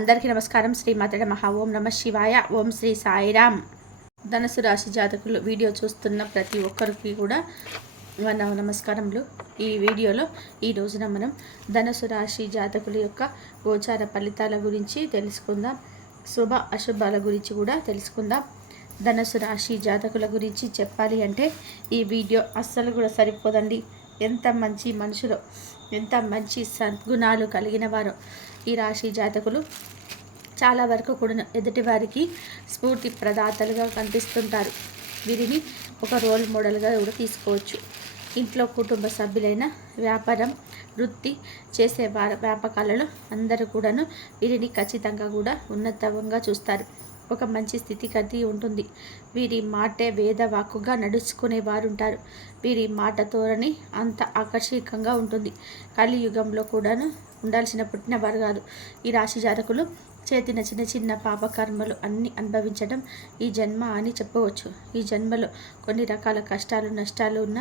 అందరికీ నమస్కారం. శ్రీమాతడ మహా ఓం నమ శివాయ. ఓం శ్రీ సాయిరామ్. ధనుసు రాశి జాతకులు వీడియో చూస్తున్న ప్రతి ఒక్కరికి కూడా మన నమస్కారములు. ఈ వీడియోలో ఈ రోజున మనం ధనుసు రాశి జాతకుల యొక్క గోచార ఫలితాల గురించి తెలుసుకుందాం. శుభ అశుభాల గురించి కూడా తెలుసుకుందాం. ధనుసు రాశి జాతకుల గురించి చెప్పాలి అంటే ఈ వీడియో అస్సలు కూడా సరిపోదండి. ఎంత మంచి మనుషులు, ఎంత మంచి సద్గుణాలు కలిగిన వారు ఈ రాశి జాతకులు చాలా వరకు కూడా ఎదుటి వారికి స్ఫూర్తి ప్రదాతలుగా కనిపిస్తుంటారు. వీరిని ఒక రోల్ మోడల్గా కూడా తీసుకోవచ్చు. ఇంట్లో కుటుంబ సభ్యులైన వ్యాపారం, వృత్తి చేసే వ్యాపకాలలో అందరూ కూడాను వీరిని ఖచ్చితంగా కూడా ఉన్నతంగా చూస్తారు. ఒక మంచి స్థితిగతి ఉంటుంది. వీరి మాటే వేద వాక్కుగా నడుచుకునే వారు ఉంటారు. వీరి మాట ధోరణి అంత ఆకర్షకంగా ఉంటుంది. కలియుగంలో కూడాను ఉండాల్సిన పుట్టిన వారు కాదు ఈ రాశి జాతకులు. చేతిన చిన్న చిన్న పాపకర్మలు అన్నీ అనుభవించడం ఈ జన్మ అని చెప్పవచ్చు. ఈ జన్మలో కొన్ని రకాల కష్టాలు నష్టాలు ఉన్న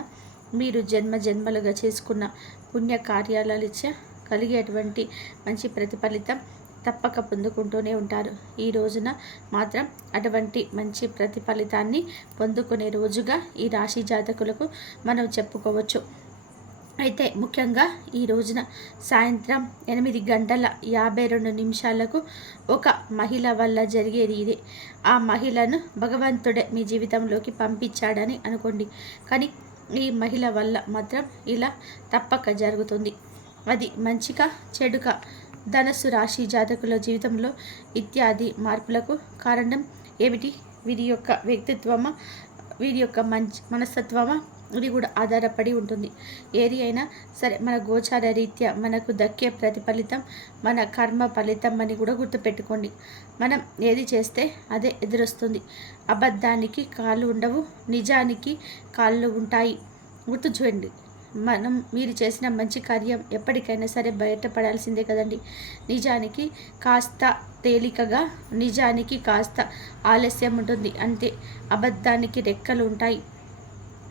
మీరు జన్మలుగా చేసుకున్న పుణ్య కార్యాలరీత్యా కలిగేటువంటి మంచి ప్రతిఫలితం తప్పక పొందుకుంటూనే ఉంటారు. ఈ రోజున మాత్రం అటువంటి మంచి ప్రతిఫలితాన్ని పొందుకునే రోజుగా ఈ రాశి జాతకులకు మనం చెప్పుకోవచ్చు. అయితే ముఖ్యంగా ఈ రోజున సాయంత్రం 8:52 ఒక మహిళ వల్ల జరిగేది ఇదే. ఆ మహిళను భగవంతుడే మీ జీవితంలోకి పంపించాడని అనుకోండి. కానీ ఈ మహిళ వల్ల మాత్రం ఇలా తప్పక జరుగుతుంది. అది మంచిగా చెడుగా ధనుసు రాశి జాతకుల జీవితంలో ఇత్యాది మార్పులకు కారణం ఏమిటి? వీరి యొక్క వ్యక్తిత్వమా, వీరి యొక్క మంచి మనస్తత్వమా, ఇది కూడా ఆధారపడి ఉంటుంది. ఏది అయినా సరే మన గోచార రీత్యా మనకు దక్కే ప్రతిఫలితం మన కర్మ ఫలితం అని కూడా గుర్తుపెట్టుకోండి. మనం ఏది చేస్తే అదే ఎదురొస్తుంది. అబద్ధానికి కాళ్ళు ఉండవు, నిజానికి కాళ్ళు ఉంటాయి. గుర్తు చూడండి. మీరు చేసిన మంచి కార్యం ఎప్పటికైనా సరే బయటపడాల్సిందే కదండి. నిజానికి కాస్త తేలికగా, నిజానికి కాస్త ఆలస్యం ఉంటుంది అంతే. అబద్ధానికి రెక్కలు ఉంటాయి.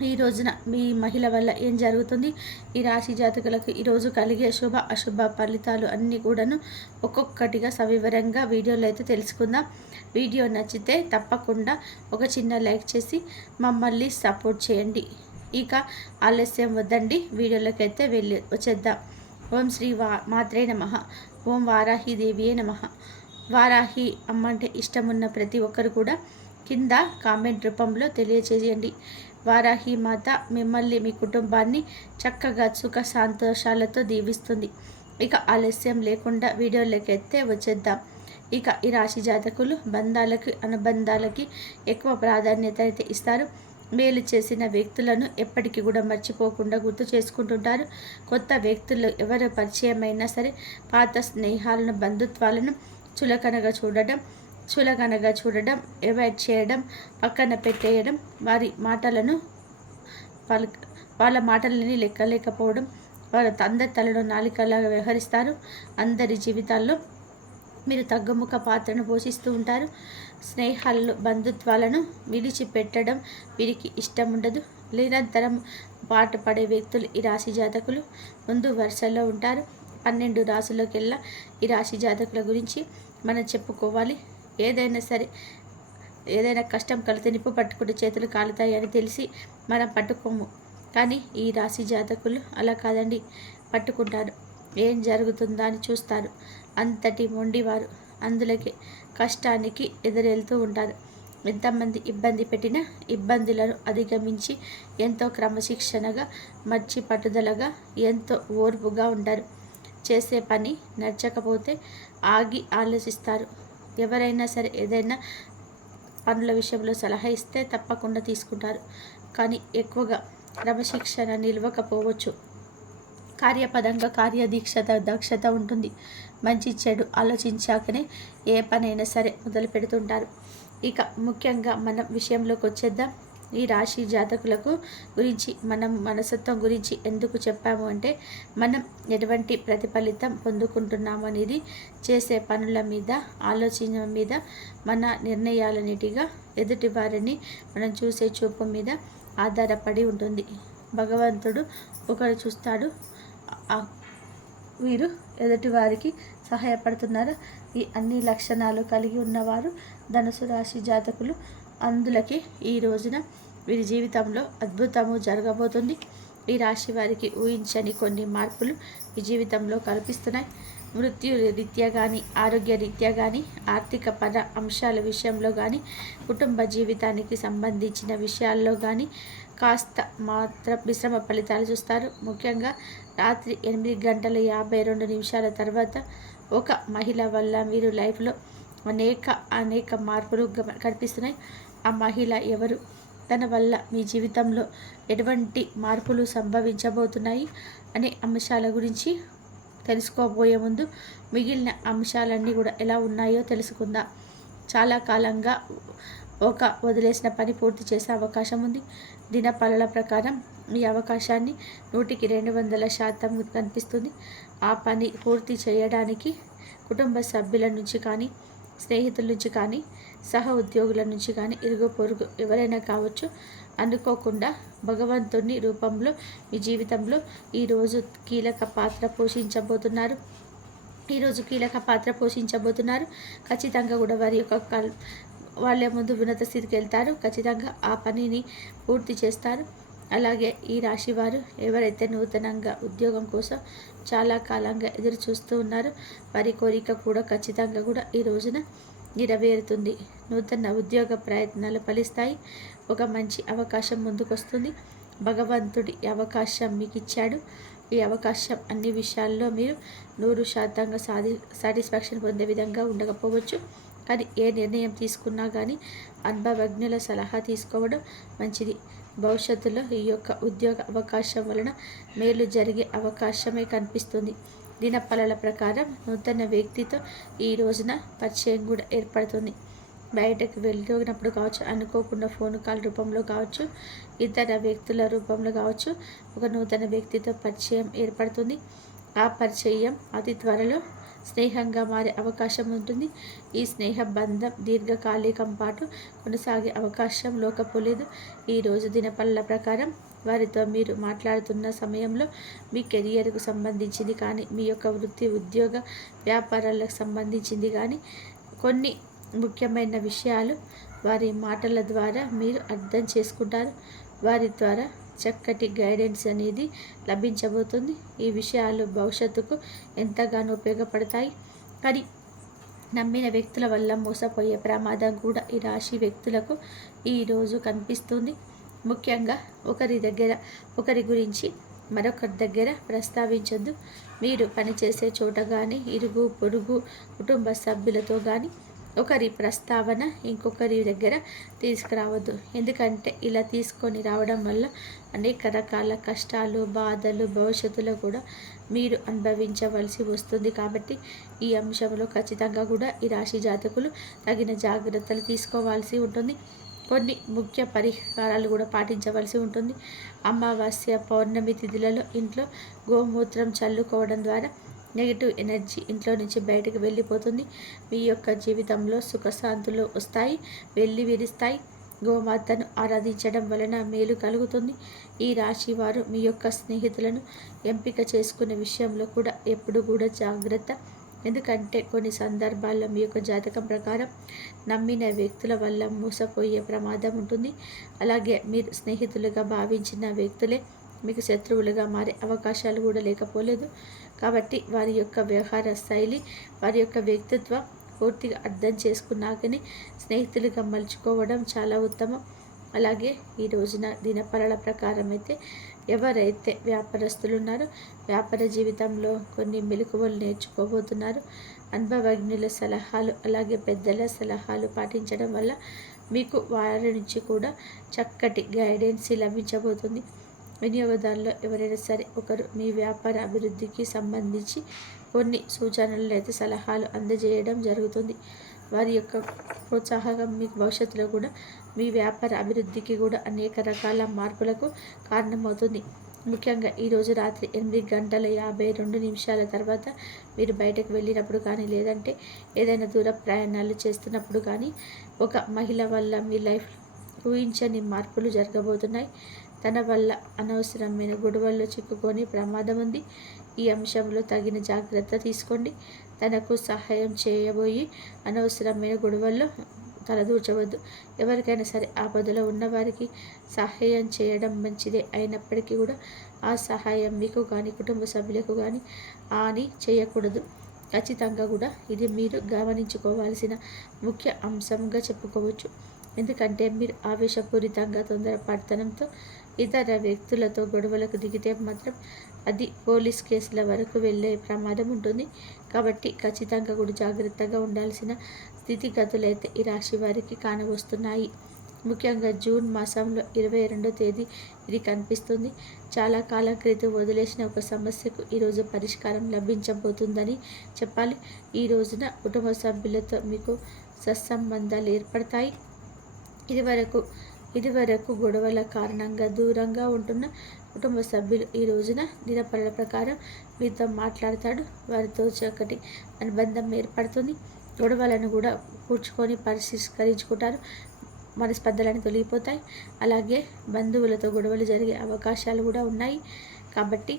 ఈ రోజున మీ మహిళ వల్ల ఏం జరుగుతుంది? ఈ రాశి జాతకులకు ఈరోజు కలిగే శుభ అశుభ ఫలితాలు అన్నీ కూడాను ఒక్కొక్కటిగా సవివరంగా వీడియోలో అయితే తెలుసుకుందాం. వీడియో నచ్చితే తప్పకుండా ఒక చిన్న లైక్ చేసి మమ్మల్ని సపోర్ట్ చేయండి. ఇక ఆలస్యం వద్దండి, వీడియోలోకి అయితే వచ్చేద్దాం. ఓం శ్రీ మాత్రే నమః. ఓం వారాహి దేవియే నమః. వారాహి అమ్మ అంటే ఇష్టమున్న ప్రతి ఒక్కరు కూడా కింద కామెంట్ రూపంలో తెలియచేయండి. వారాహి మాత మిమ్మల్ని, మీ కుటుంబాన్ని చక్కగా సుఖ సంతోషాలతో దీవిస్తుంది. ఇక ఆలస్యం లేకుండా వీడియోలోకి అయితే వచ్చేద్దాం. ఇక ఈ రాశి జాతకులు బంధాలకి, అనుబంధాలకి ఎక్కువ ప్రాధాన్యత అయితే ఇస్తారు. మేలు చేసిన వ్యక్తులను ఎప్పటికీ కూడా మర్చిపోకుండా గుర్తు చేసుకుంటుంటారు. కొత్త వ్యక్తులు ఎవరు పరిచయమైనా సరే పాత స్నేహాలను, బంధుత్వాలను చులకనగా చూడడం, అవాయిడ్ చేయడం, పక్కన పెట్టేయడం, వాళ్ళ మాటలని లెక్కలేకపోవడం, వాళ్ళ అందరి తలలో నాలికలాగా వ్యవహరిస్తారు. అందరి జీవితాల్లో మీరు తగ్గుముఖ పాత్రను పోషిస్తూ ఉంటారు. స్నేహాలను, బంధుత్వాలను విడిచిపెట్టడం వీరికి ఇష్టం ఉండదు. నిరంతరం పాట పడే వ్యక్తులు ఈ రాశి జాతకులు ముందు వరుసలో ఉంటారు. 12 రాశులకెల్లా ఈ రాశి జాతకుల గురించి మనం చెప్పుకోవాలి. ఏదైనా కష్టం కలితే నిప్పు పట్టుకుంటే చేతులు కాలుతాయి అని తెలిసి మనం పట్టుకోము. కానీ ఈ రాశి జాతకులు అలా కాదండి, పట్టుకుంటారు. ఏం జరుగుతుందా అని చూస్తారు. అంతటి మొండివారు. అందులోకి కష్టానికి ఎదురెళ్తూ ఉంటారు. ఎంతమంది ఇబ్బంది పెట్టినా ఇబ్బందులను అధిగమించి ఎంతో క్రమశిక్షణగా, మంచి పట్టుదలగా, ఎంతో ఓర్పుగా ఉంటారు. చేసే పని నచ్చకపోతే ఆగి ఆలోచిస్తారు. ఎవరైనా సరే ఏదైనా పనుల విషయంలో సలహా ఇస్తే తప్పకుండా తీసుకుంటారు. కానీ ఎక్కువగా క్రమశిక్షణ నిలవకపోవచ్చు. కార్యపదంగా దక్షత ఉంటుంది. మంచి చెడు ఆలోచించాకనే ఏ పనైనా సరే మొదలు పెడుతుంటారు. ఇక ముఖ్యంగా మనం విషయంలోకి వచ్చేద్దాం. ఈ రాశి జాతకులకు గురించి మనం మనస్తత్వం గురించి ఎందుకు చెప్పాము అంటే, మనం ఎటువంటి ప్రతిఫలితం పొందుకుంటున్నాము అనేది చేసే పనుల మీద, ఆలోచన మీద, మన నిర్ణయాలన్నిటిగా ఎదుటి వారిని మనం చూసే చూపు మీద ఆధారపడి ఉంటుంది. భగవంతుడు ఒకరు చూస్తాడు, వీరు ఎదుటి వారికి సహాయపడుతున్నారు, ఈ అన్ని లక్షణాలు కలిగి ఉన్నవారు ధనుసు రాశి జాతకులు. అందులకి ఈ రోజున వీరి జీవితంలో అద్భుతము జరగబోతుంది. ఈ రాశి వారికి ఊహించని కొన్ని మార్పులు ఈ జీవితంలో కల్పిస్తున్నాయి. మృత్యు రీత్యా కానీ, ఆరోగ్య రీత్యా కానీ, ఆర్థిక పర అంశాల విషయంలో కానీ, కుటుంబ జీవితానికి సంబంధించిన విషయాల్లో కానీ కాస్త మాత్రం మిశ్రమ ఫలితాలు చూస్తారు. ముఖ్యంగా రాత్రి 8:52 తర్వాత ఒక మహిళ వల్ల మీరు లైఫ్లో అనేక మార్పులు కనిపిస్తున్నాయి. ఆ మహిళ ఎవరు, తన వల్ల మీ జీవితంలో ఎటువంటి మార్పులు సంభవించబోతున్నాయి అనే అంశాల గురించి తెలుసుకోబోయే ముందు మిగిలిన అంశాలన్నీ కూడా ఎలా ఉన్నాయో తెలుసుకుందాం. చాలా కాలంగా వదిలేసిన పని పూర్తి చేసే అవకాశం ఉంది. దినఫలాల ప్రకారం ఈ అవకాశాన్ని 100% కనిపిస్తుంది. ఆ పని పూర్తి చేయడానికి కుటుంబ సభ్యుల నుంచి కానీ, స్నేహితుల నుంచి కానీ, సహ ఉద్యోగుల నుంచి కానీ, ఇరుగు పొరుగు ఎవరైనా కావచ్చు, అనుకోకుండా భగవంతుని రూపంలో మీ జీవితంలో ఈరోజు కీలక పాత్ర పోషించబోతున్నారు. ఖచ్చితంగా కూడా వారి యొక్క వాళ్ళ ముందు ఉన్నత స్థితికి వెళ్తారు. ఖచ్చితంగా ఆ పనిని పూర్తి చేస్తారు. అలాగే ఈ రాశి వారు ఎవరైతే నూతనంగా ఉద్యోగం కోసం చాలా కాలంగా ఎదురు చూస్తూ ఉన్నారో వారి కోరిక కూడా ఖచ్చితంగా కూడా ఈ రోజున నెరవేరుతుంది. నూతన ఉద్యోగ ప్రయత్నాలు ఫలిస్తాయి. ఒక మంచి అవకాశం ముందుకు వస్తుంది. భగవంతుడి అవకాశం మీకు ఇచ్చాడు. ఈ అవకాశం అన్ని విషయాల్లో మీరు 100% సాటిస్ఫాక్షన్ పొందే విధంగా ఉండకపోవచ్చు. కానీ ఏ నిర్ణయం తీసుకున్నా కానీ అనుభవజ్ఞుల సలహా తీసుకోవడం మంచిది. భవిష్యత్తులో ఈ యొక్క ఉద్యోగ అవకాశం వలన మేలు జరిగే అవకాశమే కనిపిస్తుంది. దినఫలాల ప్రకారం నూతన వ్యక్తితో ఈ రోజున పరిచయం కూడా ఏర్పడుతుంది. బయటకు వెళ్ళినప్పుడు కావచ్చు, అనుకోకుండా ఫోన్ కాల్ రూపంలో కావచ్చు, ఇతర వ్యక్తుల రూపంలో కావచ్చు, ఒక నూతన వ్యక్తితో పరిచయం ఏర్పడుతుంది. ఆ పరిచయం అతి త్వరలో స్నేహంగా మారే అవకాశం ఉంటుంది. ఈ స్నేహ బంధం దీర్ఘకాలికం పాటు కొనసాగే అవకాశం లోకపోలేదు. ఈరోజు దినఫలాల ప్రకారం వారితో మీరు మాట్లాడుతున్న సమయంలో మీ కెరియర్కు సంబంధించింది కానీ, మీ యొక్క వృత్తి, ఉద్యోగ, వ్యాపారాలకు సంబంధించింది కానీ కొన్ని ముఖ్యమైన విషయాలు వారి మాటల ద్వారా మీరు అర్థం చేసుకుంటారు. వారి ద్వారా చక్కటి గైడెన్స్ అనేది లభించబోతుంది. ఈ విషయాలు భవిష్యత్తుకు ఎంతగానో ఉపయోగపడతాయి. కానీ నమ్మిన వ్యక్తుల వల్ల మోసపోయే ప్రమాదం కూడా ఈ రాశి వ్యక్తులకు ఈరోజు కనిపిస్తుంది. ముఖ్యంగా ఒకరి గురించి మరొకరి దగ్గర ప్రస్తావించొద్దు. మీరు పనిచేసే చోట కానీ, ఇరుగు పొరుగు కుటుంబ సభ్యులతో కానీ ఒకరి ప్రస్తావన ఇంకొకరి దగ్గర తీసుకురావద్దు. ఎందుకంటే ఇలా తీసుకొని రావడం వల్ల అనేక రకాల కష్టాలు, బాధలు భవిష్యత్తులో కూడా మీరు అనుభవించవలసి వస్తుంది. కాబట్టి ఈ అంశంలో ఖచ్చితంగా కూడా ఈ రాశి జాతకులు తగిన జాగ్రత్తలు తీసుకోవాల్సి ఉంటుంది. కొన్ని ముఖ్య పరిహారాలు కూడా పాటించవలసి ఉంటుంది. అమావాస్య, పౌర్ణమి తిథులలో ఇంట్లో గోమూత్రం చల్లుకోవడం ద్వారా నెగిటివ్ ఎనర్జీ ఇంట్లో నుంచి బయటకు వెళ్ళిపోతుంది. మీ యొక్క జీవితంలో సుఖశాంతులు వస్తాయి, విరుస్తాయి. గోమాతను ఆరాధించడం వలన మేలు కలుగుతుంది. ఈ రాశి వారు మీ యొక్క స్నేహితులను ఎంపిక చేసుకునే విషయంలో కూడా ఎప్పుడు కూడా జాగ్రత్త. ఎందుకంటే కొన్ని సందర్భాల్లో మీ యొక్క జాతకం ప్రకారం నమ్మిన వ్యక్తుల వల్ల మోసపోయే ప్రమాదం ఉంటుంది. అలాగే మీరు స్నేహితులుగా భావించిన వ్యక్తులే మీకు శత్రువులుగా మారే అవకాశాలు కూడా లేకపోలేదు. కాబట్టి వారి యొక్క వ్యవహార శైలి, వారి యొక్క వ్యక్తిత్వం పూర్తిగా అర్థం చేసుకున్నాకనే స్నేహితులుగా మలుచుకోవడం చాలా ఉత్తమం. అలాగే ఈ రోజున దినఫలాల ప్రకారం అయితే ఎవరైతే వ్యాపారస్తులు ఉన్నారో వ్యాపార జీవితంలో కొన్ని మెలకువలు నేర్చుకోబోతున్నారు. అనుభవజ్ఞుల సలహాలు అలాగే పెద్దల సలహాలు పాటించడం వల్ల మీకు వారి నుంచి కూడా చక్కటి గైడెన్స్ లభించబోతుంది. వినియోగదారుల్లో ఎవరైనా సరే ఒకరు మీ వ్యాపార అభివృద్ధికి సంబంధించి కొన్ని సూచనలు అయితే సలహాలు అందజేయడం జరుగుతుంది. వారి యొక్క ప్రోత్సాహం మీకు భవిష్యత్తులో కూడా మీ వ్యాపార అభివృద్ధికి కూడా అనేక రకాల మార్పులకు కారణమవుతుంది. ముఖ్యంగా ఈరోజు రాత్రి 8:52 తర్వాత మీరు బయటకు వెళ్ళినప్పుడు కానీ, లేదంటే ఏదైనా దూర ప్రయాణాలు చేస్తున్నప్పుడు కానీ ఒక మహిళ వల్ల మీ లైఫ్ ఊహించని మార్పులు జరగబోతున్నాయి. తన వల్ల అనవసరమైన గొడవల్లో చిక్కుకొని ప్రమాదం ఉంది. ఈ అంశంలో తగిన జాగ్రత్త తీసుకోండి. తనకు సహాయం చేయబోయి అనవసరమైన గొడవల్లో తలదూర్చవద్దు. ఎవరికైనా సరే ఆపదలో ఉన్నవారికి సహాయం చేయడం మంచిదే అయినప్పటికీ కూడా ఆ సహాయం మీకు కానీ కుటుంబ సభ్యులకు కానీ హాని చేయకూడదు. ఖచ్చితంగా కూడా ఇది మీరు గమనించుకోవాల్సిన ముఖ్య అంశంగా చెప్పుకోవచ్చు. ఎందుకంటే మీరు ఆవేశపూరితంగా తొందరపడతనంతో ఇతర వ్యక్తులతో గొడవలకు దిగితే మాత్రం అది పోలీస్ కేసుల వరకు వెళ్ళే ప్రమాదం ఉంటుంది. కాబట్టి ఖచ్చితంగా కూడా జాగ్రత్తగా ఉండాల్సిన స్థితిగతులైతే ఈ రాశి వారికి కానవస్తున్నాయి. ముఖ్యంగా జూన్ మాసంలో 22వ తేదీ ఇది కనిపిస్తుంది. చాలా కాలం క్రితం వదిలేసిన ఒక సమస్యకు ఈరోజు పరిష్కారం లభించబోతుందని చెప్పాలి. ఈ రోజున కుటుంబ సభ్యులతో మీకు సత్సంబంధాలు ఏర్పడతాయి. ఇదివరకు గొడవల కారణంగా దూరంగా ఉంటున్న కుటుంబ సభ్యులు ఈ రోజున దినపరుల ప్రకారం మీతో మాట్లాడతాడు. వారితో చక్కటి అనుబంధం ఏర్పడుతుంది. గొడవలను కూడా కూర్చుకొని పరిష్కరించుకుంటారు. మనస్పర్ధలను తొలగిపోతాయి. అలాగే బంధువులతో గొడవలు జరిగే అవకాశాలు కూడా ఉన్నాయి. కాబట్టి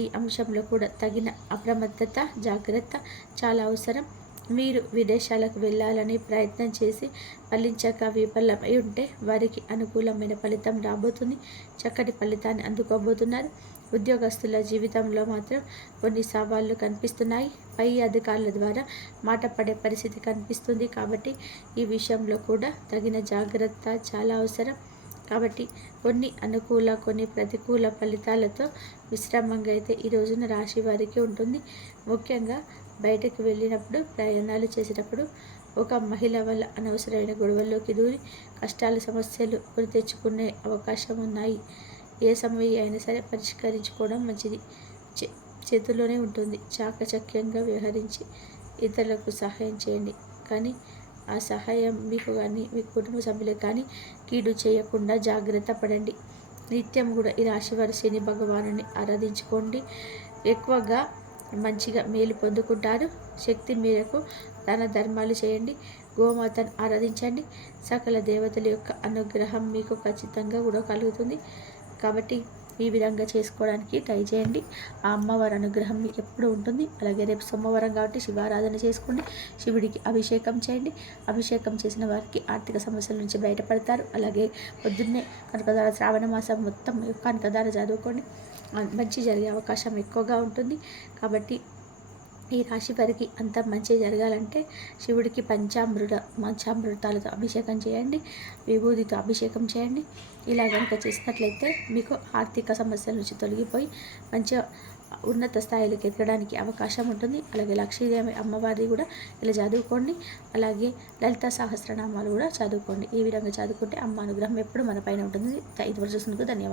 ఈ అంశంలో కూడా తగిన అప్రమత్తత, జాగ్రత్త చాలా అవసరం. మీరు విదేశాలకు వెళ్ళాలని ప్రయత్నం చేసి ఫలించక విఫలమై ఉంటే వారికి అనుకూలమైన ఫలితం రాబోతుంది. చక్కటి ఫలితాన్ని అందుకోబోతున్నారు. ఉద్యోగస్తుల జీవితంలో మాత్రం కొన్ని సవాళ్లు కనిపిస్తున్నాయి. పై అధికారుల ద్వారా మాట పడే పరిస్థితి కనిపిస్తుంది. కాబట్టి ఈ విషయంలో కూడా తగిన జాగ్రత్త చాలా అవసరం. కాబట్టి కొన్ని అనుకూల, కొన్ని ప్రతికూల ఫలితాలతో విశ్రామంగా అయితే ఈ రోజున రాశి వారికి ఉంటుంది. ముఖ్యంగా బయటకు వెళ్ళినప్పుడు, ప్రయాణాలు చేసేటప్పుడు ఒక మహిళ వల్ల అనవసరమైన గొడవల్లోకి దూరి కష్టాలు, సమస్యలు కొని తెచ్చుకునే అవకాశం ఉన్నాయి. ఏ సమయం అయినా సరే పరిష్కరించుకోవడం మంచిది. చేతుల్లోనే ఉంటుంది. చాకచక్యంగా వ్యవహరించి ఇతరులకు సహాయం చేయండి. కానీ ఆ సహాయం మీకు కానీ మీ కుటుంబ సభ్యులకు కానీ కీడు చేయకుండా జాగ్రత్త పడండి. నిత్యం కూడా ఈ రాశివారి శని భగవానుని ఆరాధించుకోండి. ఎక్కువగా మంచిగా మేలు పొందుకుంటారు. శక్తి మేరకు దాన ధర్మాలు చేయండి. గోమాతను ఆరాధించండి. సకల దేవతల యొక్క అనుగ్రహం మీకు ఖచ్చితంగా కూడా కలుగుతుంది. కాబట్టి ఈ విధంగా చేసుకోవడానికి ట్రై చేయండి. ఆ అమ్మవారి అనుగ్రహం మీకు ఎప్పుడు ఉంటుంది. అలాగే రేపు సోమవారం కాబట్టి శివారాధన చేసుకోండి. శివుడికి అభిషేకం చేయండి. అభిషేకం చేసిన వారికి ఆర్థిక సమస్యల నుంచి బయటపడతారు. అలాగే పొద్దున్నే కనకదార శ్రావణ మాసం మొత్తం కనకదార చదువుకోండి. మంచి జరిగే అవకాశం ఎక్కువగా ఉంటుంది. కాబట్టి ఈ రాశి వారికి అంత మంచి జరగాలంటే శివుడికి పంచామృతాలతో అభిషేకం చేయండి. విభూతితో అభిషేకం చేయండి. ఇలా కనుక చేసినట్లయితే మీకు ఆర్థిక సమస్యల నుంచి తొలగిపోయి మంచిగా ఉన్నత స్థాయిలోకి ఎదగడానికి అవకాశం ఉంటుంది. అలాగే లక్ష్మీదేవి అమ్మవారిని కూడా ఇలా చదువుకోండి. అలాగే లలిత సహస్రనామాలు కూడా చదువుకోండి. ఈ విధంగా చదువుకుంటే అమ్మ అనుగ్రహం ఎప్పుడు మన పైన ఉంటుంది. ఇది చూసినందుకు ధన్యవాదాలు.